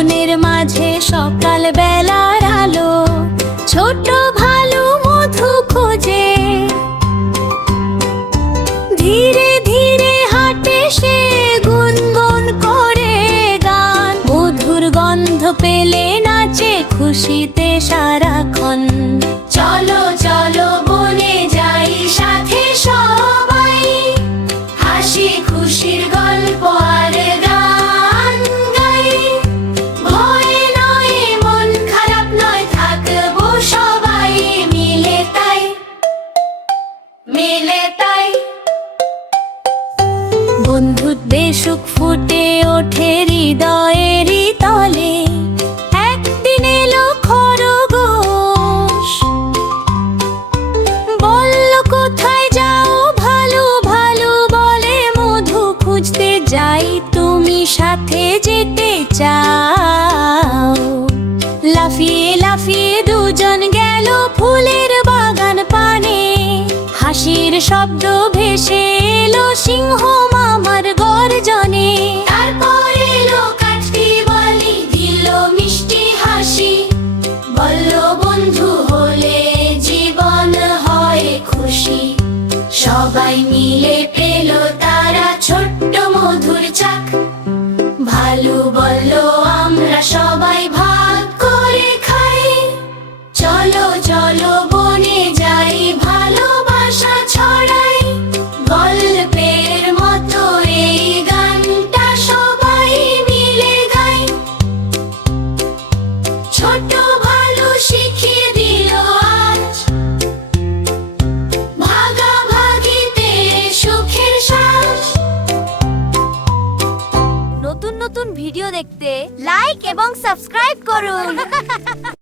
বনের মাঝে সকাল বেলার আলো, ছোট ভালু মধু খোঁজে। ধীরে ধীরে হাঁটে সে, গুনগুন করে গান। মধুর গন্ধ পেলে নাচে খুশিতে সারাক্ষণ। চলো চলো বনে যাই, সাথে সবাই হাসি খুশির গল্প আর গান গাই। ভয় নয়, মন খারাপ নয়, থাকবো সবাই মিলে তাই, মিলে তাই। বন্ধুত্বের সুখ ফুটে ওঠে হৃদয়েরই তলে। একদিন এলো খরগোশ, বলল কোথায় যাও ভালু ভালু বলে মধু খুঁজতে যাই, তুমি সাথে যেতে চাও? লাফিয়ে লাফিয়ে দুজন গেল ফুলের বাগান পানে। হাসির শব্দ ভেসে এলো সিংহ মামার গর্জনে। তারপর এলো কাঠি বলি, দিল মিষ্টি হাসি, বলল বন্ধু হলে জীবন হয় খুশি। সবাই মিলে পেল তারা ছোট্ট মধুর চাক। ভালু বলল আমরা সবাই ভাগ করে খাই। চলো চলো বনে যাই, ভালোবাসা ছড়াই। গল্পের মতো এই গানটা সবাই মিলে গাই। ছোট ভালু শিখিয়ে দিল আজ, ভাগাভাগিতে সুখের সাজ। নতুন নতুন ভিডিও দেখতে লাইক এবং সাবস্ক্রাইব করুন।